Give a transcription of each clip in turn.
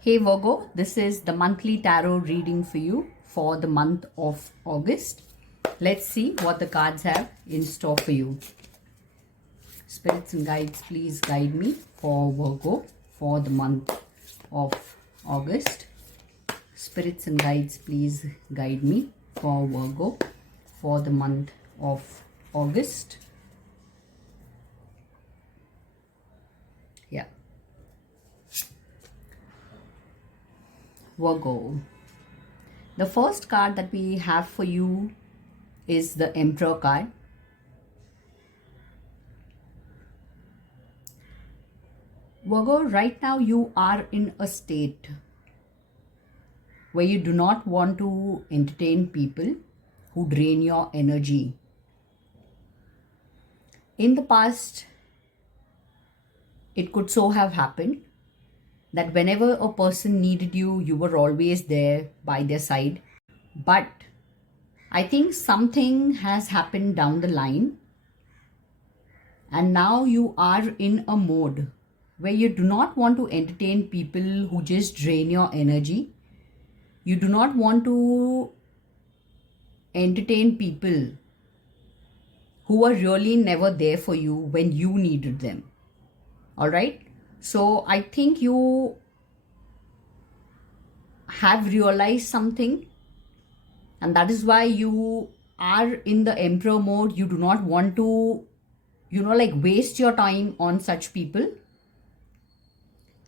Hey Virgo, this is the monthly tarot reading for you for the month of August. Let's see what the cards have in store for you. Spirits and guides, please guide me for Virgo for the month of August. Spirits and guides, please guide me for Virgo for the month of August. Yeah. Virgo. The first card that we have for you is the Emperor card. Virgo, right now you are in a state where you do not want to entertain people who drain your energy. In the past, it could so have happened that whenever a person needed you, you were always there by their side. But I think something has happened down the line, and now you are in a mode where you do not want to entertain people who just drain your energy. You do not want to entertain people who are really never there for you when you needed them. All right. So I think you have realized something, and that is why you are in the Emperor mode. You do not want to, waste your time on such people.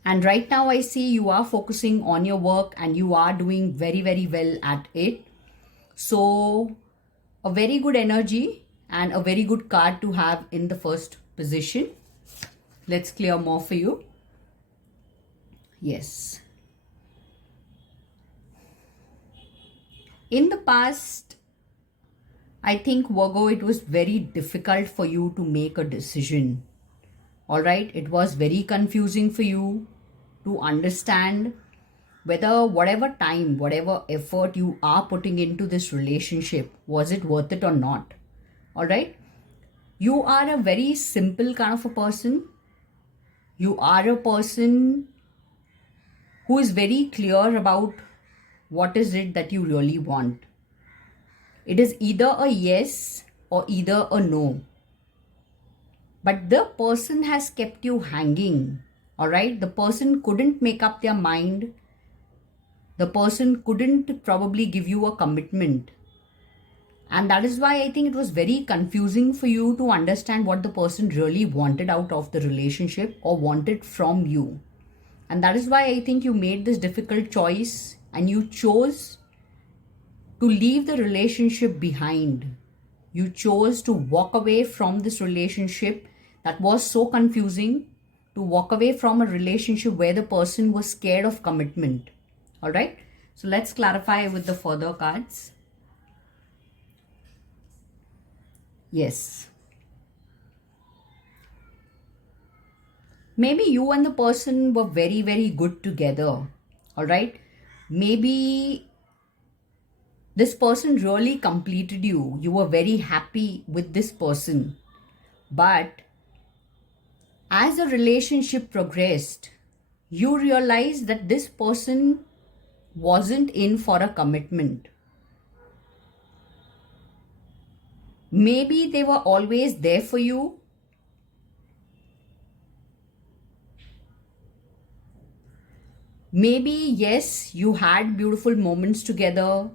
And right now I see you are focusing on your work and you are doing very, very well at it. So a very good energy and a very good card to have in the first position. Let's clear more for you. Yes. In the past, I think Virgo, it was very difficult for you to make a decision. All right. It was very confusing for you to understand whether whatever time, whatever effort you are putting into this relationship, was it worth it or not? All right. You are a very simple kind of a person. You are a person who is very clear about what is it that you really want. It is either a yes or either a no. But the person has kept you hanging. All right. The person couldn't make up their mind. The person couldn't probably give you a commitment. And that is why I think it was very confusing for you to understand what the person really wanted out of the relationship or wanted from you. And that is why I think you made this difficult choice and you chose to leave the relationship behind. You chose to walk away from this relationship that was so confusing, to walk away from a relationship where the person was scared of commitment. All right. So let's clarify with the further cards. Yes. Maybe you and the person were very, very good together. All right. Maybe this person really completed you. You were very happy with this person. But as the relationship progressed, you realized that this person wasn't in for a commitment. Maybe they were always there for you. Maybe, yes, you had beautiful moments together.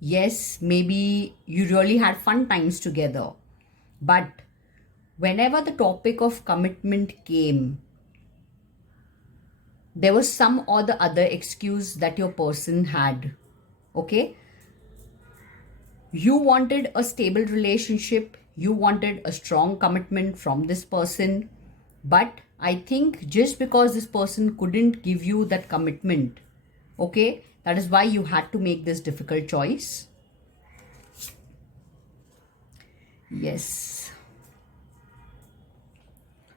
Yes, maybe you really had fun times together. But whenever the topic of commitment came, there was some or the other excuse that your person had. Okay? You wanted a stable relationship. You wanted a strong commitment from this person. But I think just because this person couldn't give you that commitment, okay, that is why you had to make this difficult choice. Yes.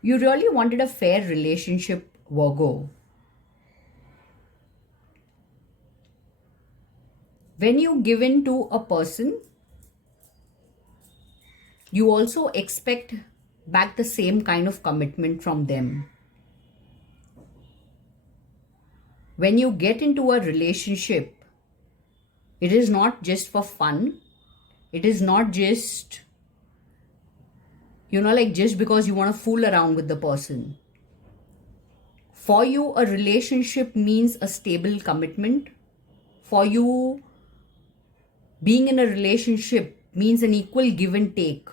You really wanted a fair relationship, Virgo. When you give in to a person, you also expect back the same kind of commitment from them. when you get into a relationship, it is not just for fun. It is not just, like just because you want to fool around with the person. For you, a relationship means a stable commitment. For you, being in a relationship means an equal give and take.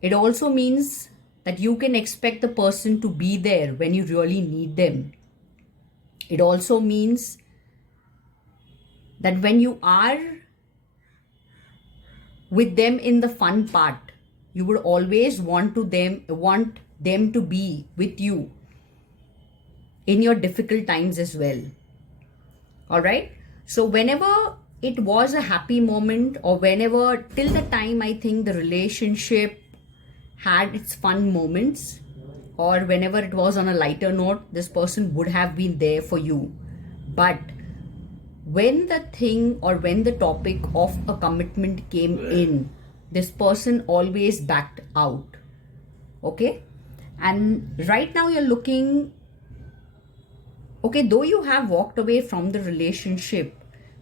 It also means that you can expect the person to be there when you really need them. It also means that when you are with them in the fun part, you would always want them to be with you in your difficult times as well. All right. So whenever it was a happy moment, or whenever till the time I think the relationship had its fun moments, or whenever it was on a lighter note, this person would have been there for you. But when the thing or when the topic of a commitment came in, this person always backed out. Okay. And right now you're looking, okay, though you have walked away from the relationship,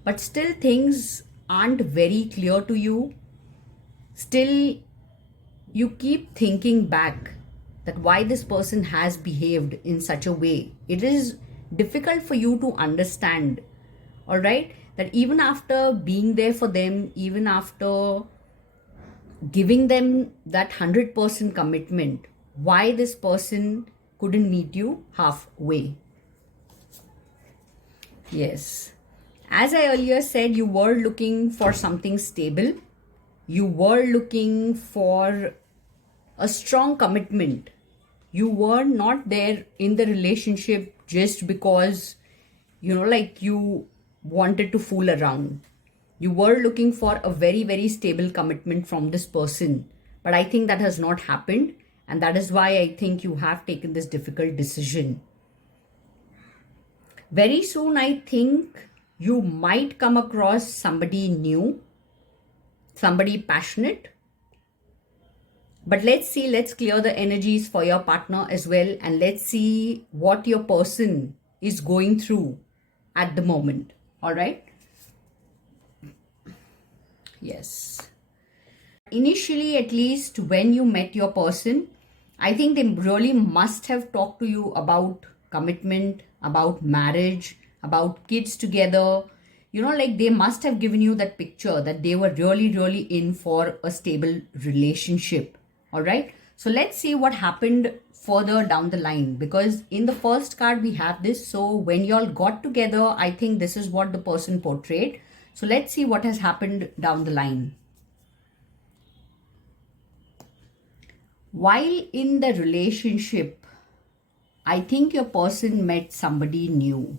but still things aren't very clear to you. Still, you keep thinking back that why this person has behaved in such a way. It is difficult for you to understand, all right, that even after being there for them, even after giving them that 100% commitment, why this person couldn't meet you halfway. Yes. As I earlier said, you were looking for something stable. You were looking for a strong commitment. You were not there in the relationship just because, like you wanted to fool around. You were looking for a very, very stable commitment from this person. But I think that has not happened. And that is why I think you have taken this difficult decision. Very soon, I think you might come across somebody new, somebody passionate. But let's clear the energies for your partner as well, and let's see what your person is going through at the moment. All right? Yes. Initially, at least when you met your person, I think they really must have talked to you about commitment, about marriage, about kids together. Like they must have given you that picture that they were really, really in for a stable relationship. All right. So let's see what happened further down the line, because in the first card we have this. So when y'all got together, I think this is what the person portrayed. So let's see what has happened down the line. While in the relationship, I think your person met somebody new.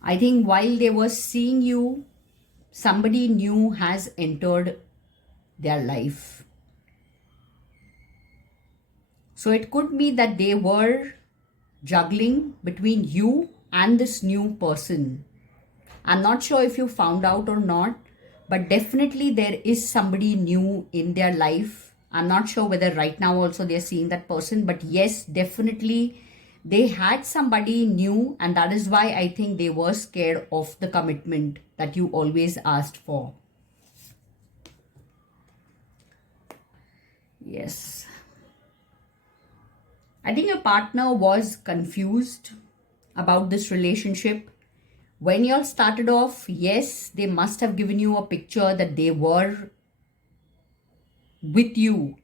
I think while they were seeing you, somebody new has entered their life. So it could be that they were juggling between you and this new person. I'm not sure if you found out or not, but definitely there is somebody new in their life. I'm not sure whether right now also they're seeing that person, but yes, definitely they had somebody new, and that is why I think they were scared of the commitment that you always asked for. Yes. I think your partner was confused about this relationship. When you all started off, yes, they must have given you a picture that they were with you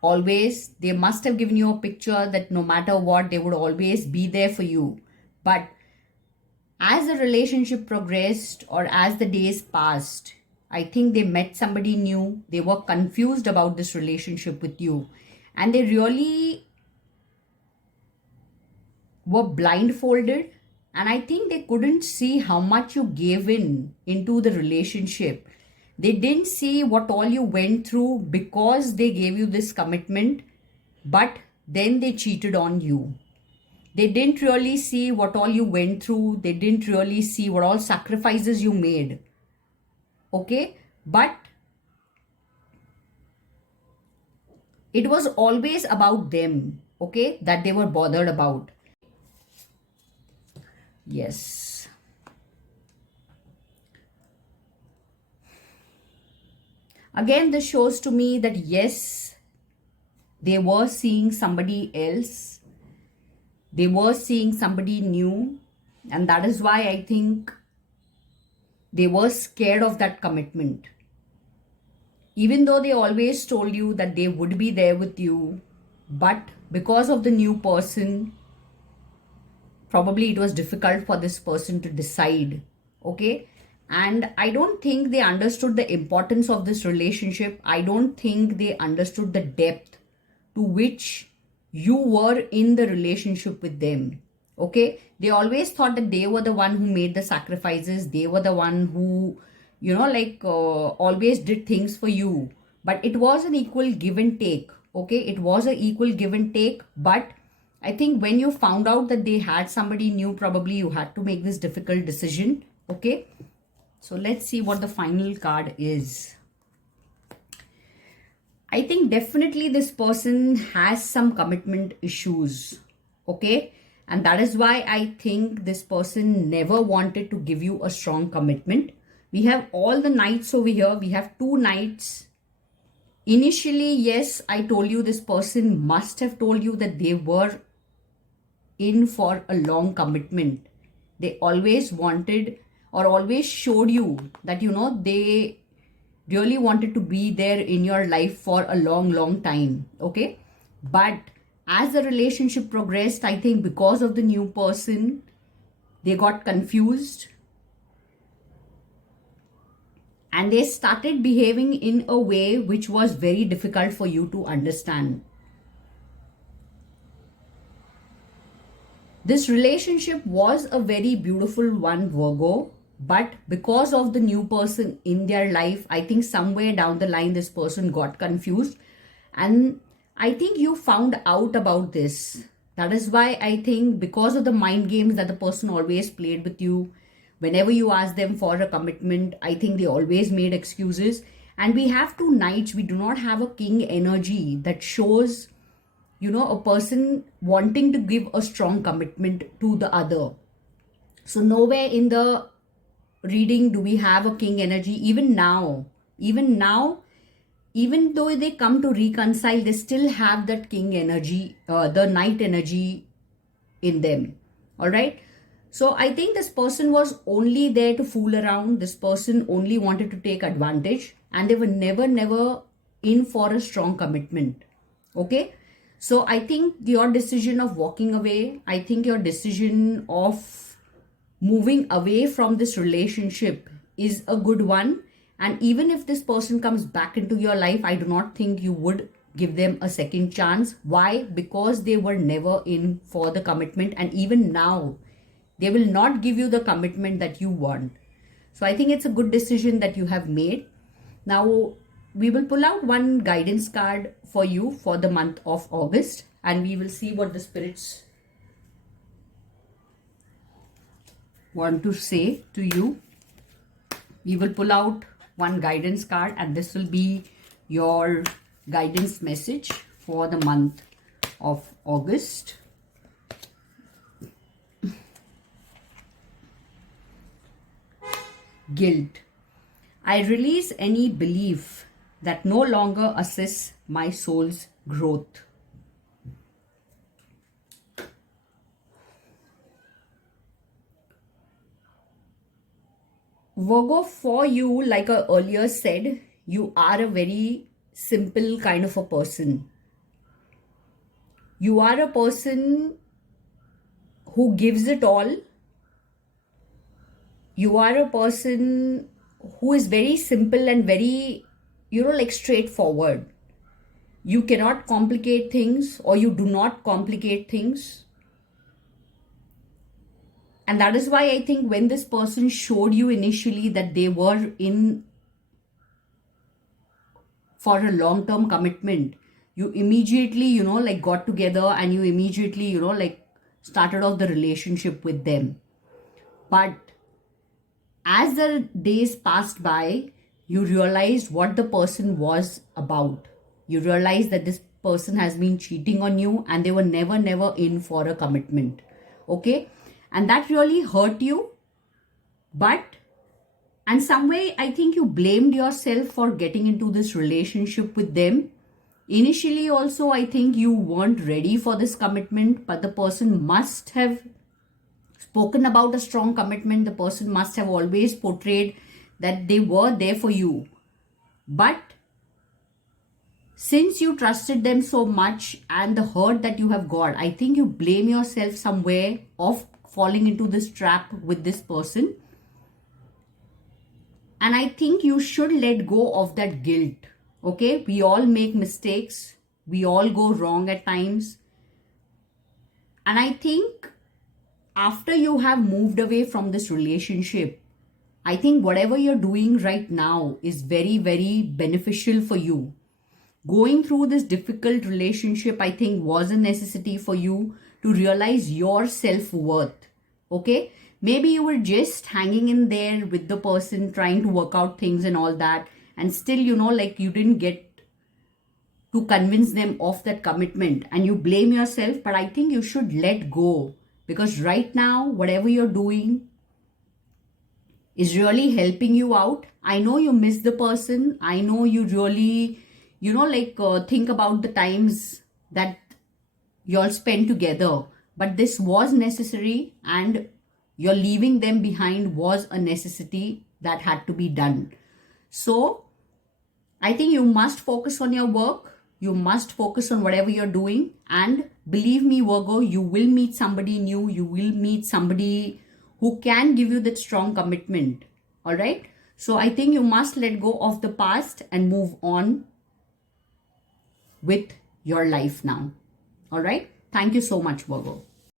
always. They must have given you a picture that no matter what, they would always be there for you. But as the relationship progressed, or as the days passed, I think they met somebody new. They were confused about this relationship with you, and they really were blindfolded. And I think they couldn't see how much you gave into the relationship. They didn't see what all you went through because they gave you this commitment, but then they cheated on you. They didn't really see what all you went through. They didn't really see what all sacrifices you made. Okay? But it was always about them. okay, that they were bothered about. Yes. Again, this shows to me that yes, they were seeing somebody else. They were seeing somebody new. And that is why I think they were scared of that commitment. Even though they always told you that they would be there with you, but because of the new person, probably it was difficult for this person to decide. Okay. And I don't think they understood the importance of this relationship. I don't think they understood the depth to which you were in the relationship with them. Okay. They always thought that they were the one who made the sacrifices. They were the one who, always did things for you. But it was an equal give and take. Okay. It was an equal give and take. But I think when you found out that they had somebody new, probably you had to make this difficult decision. Okay. So let's see what the final card is. I think definitely this person has some commitment issues. Okay. And that is why I think this person never wanted to give you a strong commitment. We have all the knights over here. We have 2 knights. Initially, yes, I told you this person must have told you that they were in for a long commitment. They always wanted or always showed you that, they really wanted to be there in your life for a long time. Okay. But as the relationship progressed, I think because of the new person, they got confused and they started behaving in a way which was very difficult for you to understand. This relationship was a very beautiful one, Virgo, but because of the new person in their life, I think somewhere down the line, this person got confused. And I think you found out about this. That is why I think because of the mind games that the person always played with you, whenever you asked them for a commitment, I think they always made excuses. And we have 2 knights. We do not have a king energy that shows a person wanting to give a strong commitment to the other. So nowhere in the reading do we have a king energy. Even now, even though they come to reconcile, they still have that king energy, the knight energy in them. All right. So I think this person was only there to fool around. This person only wanted to take advantage, and they were never in for a strong commitment. Okay. So I think your decision of walking away, I think your decision of moving away from this relationship is a good one. And even if this person comes back into your life, I do not think you would give them a second chance. Why? Because they were never in for the commitment. And even now, they will not give you the commitment that you want. So I think it's a good decision that you have made. Now, we will pull out one guidance card for you for the month of August, and we will see what the spirits want to say to you. We will pull out one guidance card, and this will be your guidance message for the month of August. Guilt. I release any belief that no longer assists my soul's growth. Virgo, for you, like I earlier said, you are a very simple kind of a person. You are a person who gives it all. You are a person who is very simple and very, straightforward. You cannot complicate things, or you do not complicate things. And that is why I think when this person showed you initially that they were in for a long-term commitment, you immediately, got together and you immediately, started off the relationship with them. But as the days passed by, you realized what the person was about. You realized that this person has been cheating on you and they were never in for a commitment. Okay? And that really hurt you. But, and some way, I think you blamed yourself for getting into this relationship with them. Initially, also, I think you weren't ready for this commitment, but the person must have spoken about a strong commitment. The person must have always portrayed that they were there for you. But since you trusted them so much and the hurt that you have got, I think you blame yourself somewhere of falling into this trap with this person. And I think you should let go of that guilt. Okay? We all make mistakes. We all go wrong at times. And I think after you have moved away from this relationship, I think whatever you're doing right now is very beneficial for you. Going through this difficult relationship, I think, was a necessity for you to realize your self-worth. Okay? Maybe you were just hanging in there with the person, trying to work out things and all that. And still, like you didn't get to convince them of that commitment. And you blame yourself. But I think you should let go. Because right now, whatever you're doing is really helping you out. I know you miss the person. I know you really, think about the times that you all spent together. But this was necessary, and your leaving them behind was a necessity that had to be done. So I think you must focus on your work. You must focus on whatever you're doing. And believe me, Virgo, you will meet somebody new. You will meet somebody who can give you that strong commitment. All right. So I think you must let go of the past and move on with your life now. All right. Thank you so much, Virgo.